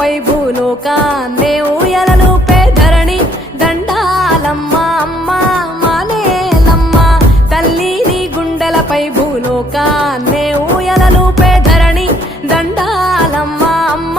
గుండెలపై భూలోకాన్నే ఊయలలుపే ధరణి దండాలమ్మ అమ్మ మానేలమ్మ తల్లి నీ గుండెలపై భూలోకాన్నే ఊయలలుపే ధరణి దండాలమ్మ అమ్మ